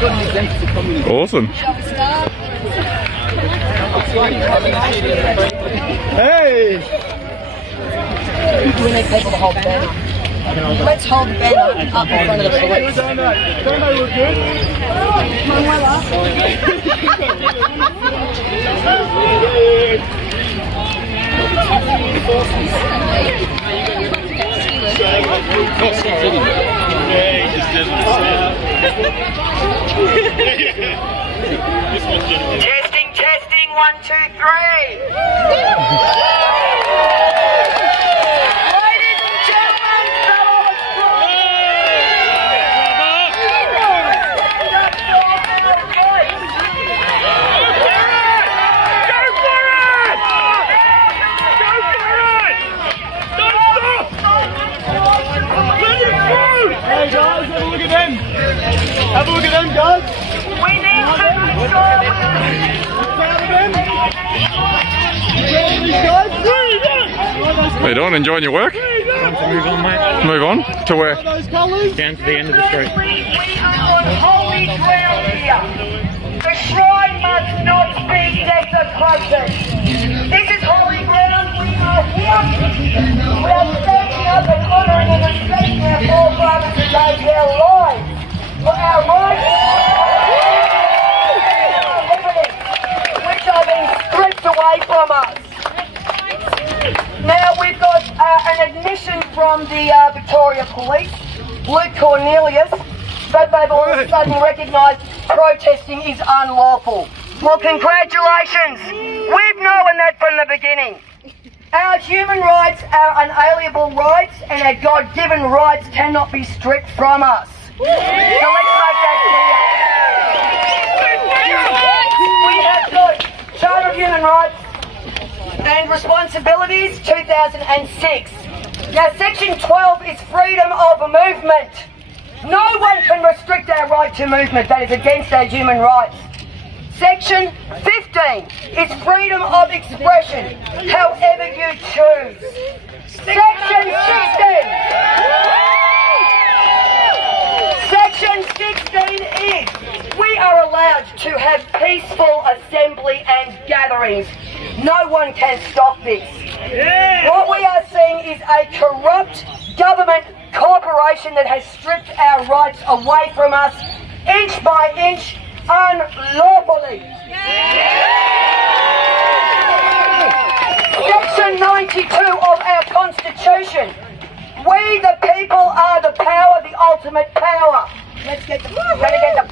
Awesome. Hey! We need people to hold the banner. Let's hold the banner up in front of the police. Don't know look good. Testing, testing, 1, 2, 3. Ladies and gentlemen, fellow Hey guys, have a look at them. Have a look at them, guys. we need to make sure Proud of them. How you doing? Enjoying your work? Move on, mate. Move on to where? Down to the end of the street. we are on holy ground here. The shrine must not be desecrated. This is holy ground. We are here. We are standing up and honouring and respecting our forefathers who gave their lives for our rights and our liberties, which are being stripped away from us. Now we've got an admission from the Victoria Police, Luke Cornelius, that they've all of a sudden recognised protesting is unlawful. Well, congratulations. We've known that from the beginning. Our human rights are unalienable rights, and our God-given rights cannot be stripped from us. So let's make that clear. We have got Charter of Human Rights and Responsibilities 2006. Now Section 12 is freedom of movement. No one can restrict our right to movement. That is against our human rights. Section 15 is freedom of expression, however you choose. Section 16 is we are allowed to have peaceful assembly and gatherings. No one can stop this. What we are seeing is a corrupt government corporation that has stripped our rights away from us inch by inch unlawfully. Section 92 of our Constitution. We the people are the power, the ultimate power. Let's get the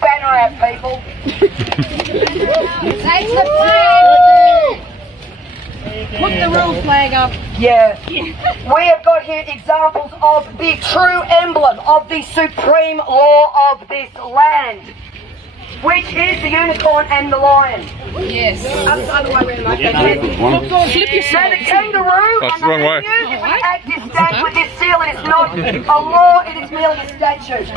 banner out, people. Take the flag! Put the rule flag up. Yeah. We have got here examples of the true emblem of the supreme law of this land, which is the unicorn and the lion. Yes. Other way around, like that. Flip So yourself. the kangaroo That's and the wrong way. if we act this stand with this seal, it is not a law, it is merely a statute.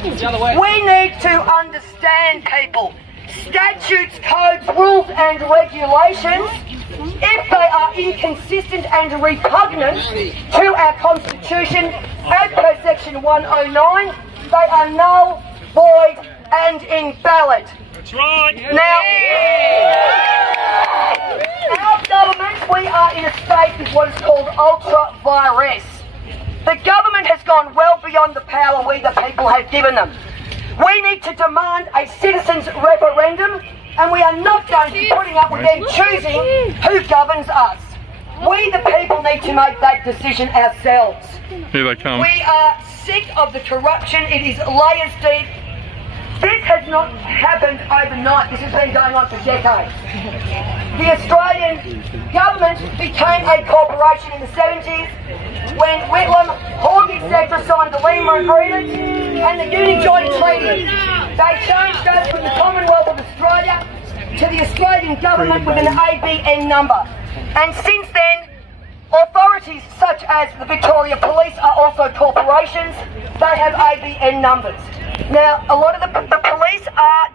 We need to understand, people, statutes, codes, rules and regulations, if they are inconsistent and repugnant to our Constitution, as per Section 109, they are null, void and invalid. That's right. Now, our government, we are in a state with what is called ultra virus. The government has gone well beyond the power we the people have given them. We need to demand a citizens' referendum, and we are not going to be putting up with them choosing who governs us. We the people need to make that decision ourselves. Here they come. We are sick of the corruption. It is layers deep. This has not happened overnight. This has been going on for decades. The Australian government became a corporation in the 70s when Whitlam, Hawke, etc. signed the Lima Agreement and the Uni Joint Treaty. They changed us from the Commonwealth of Australia to the Australian government with an ABN number. And since then, authorities such as the Victoria Police are also corporations. They have ABN numbers. Now, a lot of the police are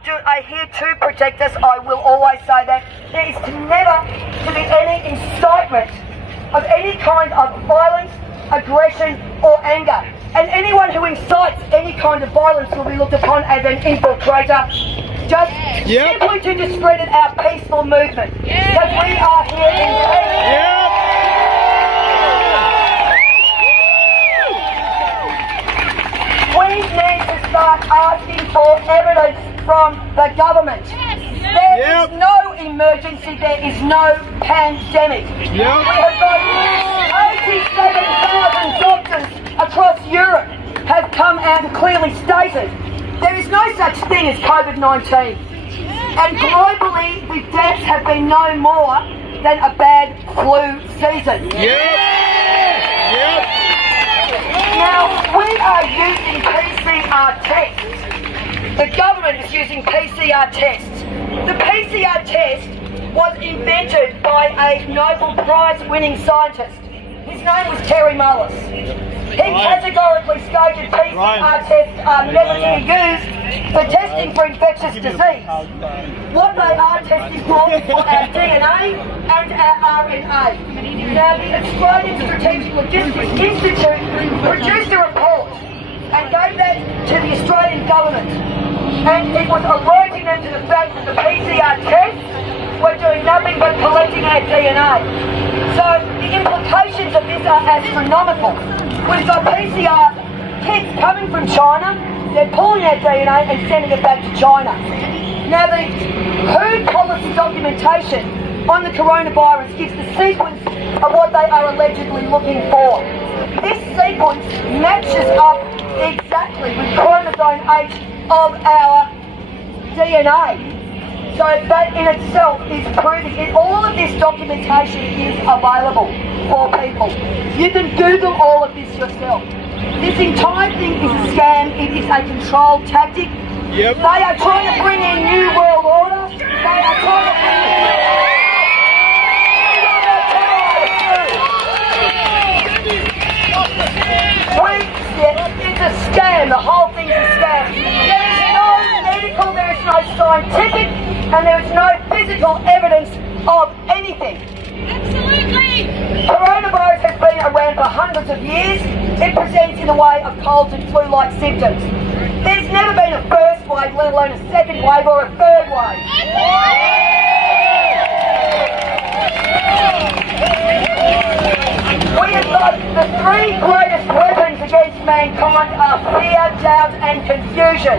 here to protect us. I will always say that. There is never to be any incitement of any kind of violence, aggression or anger. And anyone who incites any kind of violence will be looked upon as an infiltrator. just simply to discredit our peaceful movement. That we are here in peace. We need to start asking for evidence from the government. There is no emergency, there is no pandemic. We have got 87,000 doctors across Europe have come out and clearly stated there is no such thing as COVID-19. And globally, the deaths have been no more than a bad flu season. Now, we are using PCR tests. The government is using PCR tests. The PCR test was invented by a Nobel Prize winning scientist. His name was Terry Mullis. He categorically stated PCR tests are never to be used for testing for infectious disease. What they are testing for is for our DNA and our RNA. Now, the Australian Strategic Logistics Institute produced a report and gave that to the Australian government. And it was alerting them to the fact that the PCR tests were doing nothing but collecting our DNA. So the implications of this are astronomical. We've got PCR kits coming from China, they're pulling our DNA and sending it back to China. Now the WHO policy documentation on the coronavirus gives the sequence of what they are allegedly looking for. This sequence matches up exactly with chromosome 8 of our DNA. So that in itself is proving it. All of this documentation is available for people. You can Google all of this yourself. This entire thing is a scam. It is a control tactic. They are trying to bring in New World Order. They are trying to bring it's a scam. The whole thing's a scam. There is no medical, there is no scientific, and there is no physical evidence of anything. Absolutely! Coronavirus has been around for hundreds of years. It presents in the way of colds and flu-like symptoms. There's never been a first wave, let alone a second wave or a third wave. We have got the three greatest weapons against mankind are fear, doubt and confusion.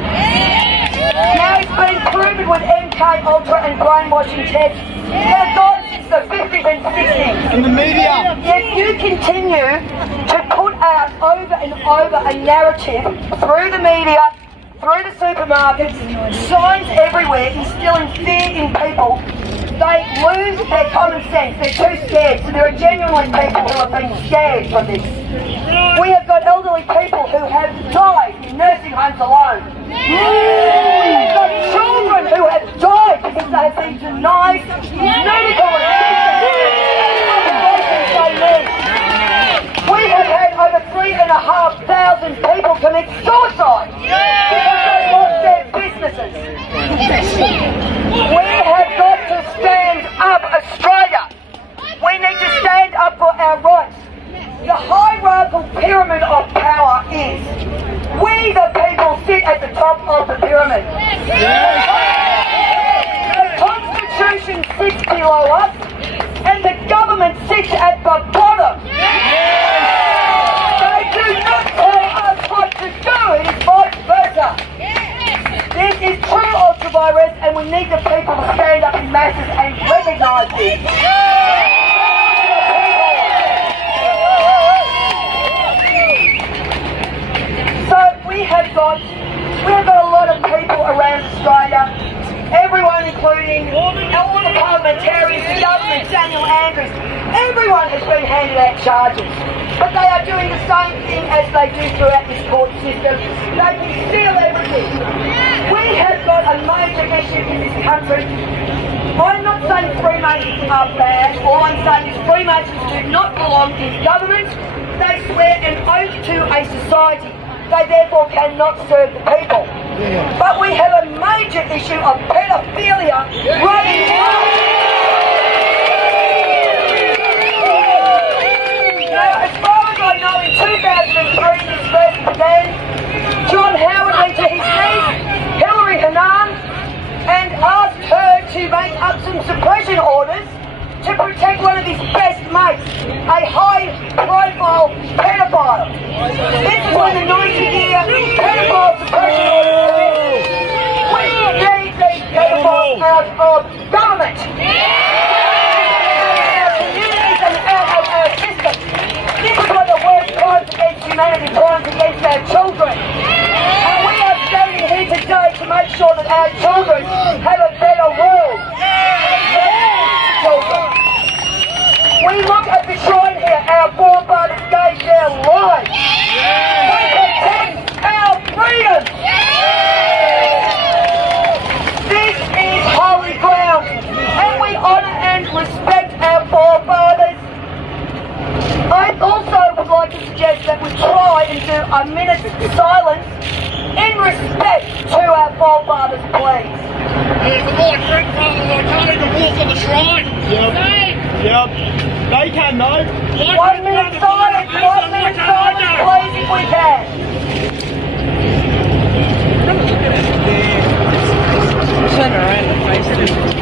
Now it's been proven with MK Ultra and brainwashing tests. They've gone since the 50s and 60s. In the media. Yet you continue to put out over and over a narrative through the media, through the supermarkets, signs everywhere, instilling fear in people. They lose their common sense. They're too scared. So there are genuinely people who have been scared from this. We have got elderly people who have died in nursing homes alone. We have got children who have died because they have been denied medical assistance. We have had over 3,500 people commit suicide because they lost their businesses. We have got to stand up, Australia. We need to stand up for our rights. The hierarchical pyramid of power is we the people sit at the top of the pyramid. The Constitution sits below us and the government sits at the bottom. They do not tell us what to do, it is vice versa. This is true ultravirus and we need the people to stand up in masses and recognise this. So we have got a lot of people around Australia, everyone including all the parliamentarians, the government, Daniel Andrews, everyone has been handed out charges. But they are doing the same thing as they do throughout this court system. They conceal everything. We have got a major issue in this country. I'm not saying Freemasons are bad. All I'm saying is Freemasons do not belong in government. They swear an oath to a society. They therefore cannot serve the people. But we have a major issue of pedophilia running wild. Now, as far as I know, in 2003 this first began. John Howard went to his niece, Hillary Hanan, make up some suppression orders to protect one of his best mates, a high-profile pedophile. This is when the 90-year pedophile suppression order is. We need these pedophiles out of government. Our communities and out of our systems. This is one of the worst crimes against humanity, crimes against our children. And we are standing here today to make sure that our children have a better world. We look at the shrine here, our forefathers gave their lives. We protect our freedom. This is holy ground, and we honour and respect our forefathers. I also would like to suggest that we try and do a minute's silence in respect to our forefathers, please. For my grandfather, I can't even walk on the shrine. Yep. They can though. 1 minute silence, 1 minute silence, please, if we can. Turn around and face it.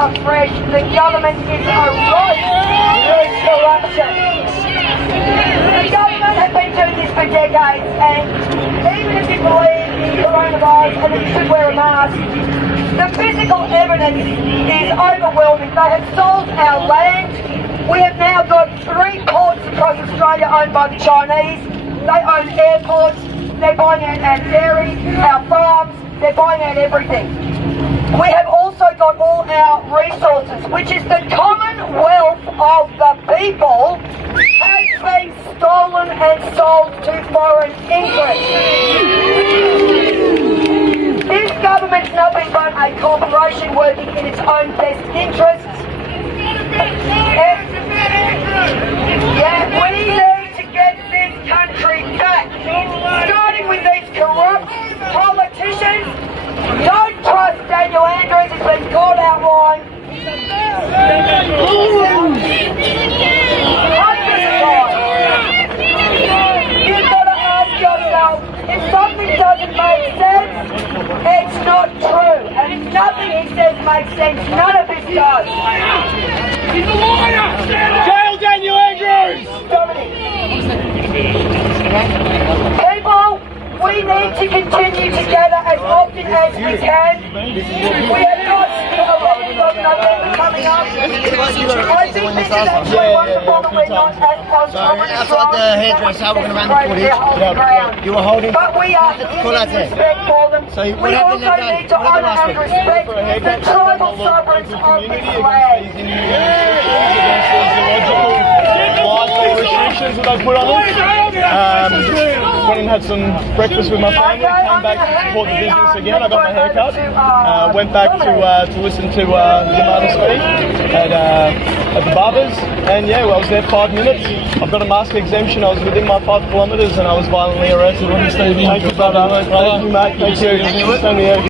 Afresh, the government is a right with corruption. The government has been doing this for decades, and even if you believe in coronavirus and that you should wear a mask, the physical evidence is overwhelming. They have sold our land. We have now got 3 ports across Australia owned by the Chinese. They own airports, they're buying out our dairy, our farms, they're buying out everything. We have also got all our resources, which is the commonwealth of the people, has been stolen and sold to foreign interests. This government's nothing but a corporation working in its own best interests. Yeah, we need to get this country back, starting with these corrupt politicians. Don't trust Daniel Andrews, he's been called out wrong. Hundreds of times. You've got to ask yourself, if something doesn't make sense, it's not true. And if nothing he says makes sense, none of this does. He's a liar! Jail Daniel Andrews! People, we need to continue together as often as we can. We have got the elections of November coming up. I think this is actually wonderful that we're not as outside the hairdresser, we're going to run the footage. You were holding. But we are giving respect for them. We also need to honour and respect the tribal sovereignty of this land. Restrictions that I put on us. Went and had some breakfast with my family, came back to support the business again. I got my hair cut, went back to listen to Yamada speak at the barbers, and yeah, well, I was there 5 minutes. I've got a mask exemption. I was within my 5 kilometres and I was violently arrested. Thank you, brother. Thank you, mate. Thank you.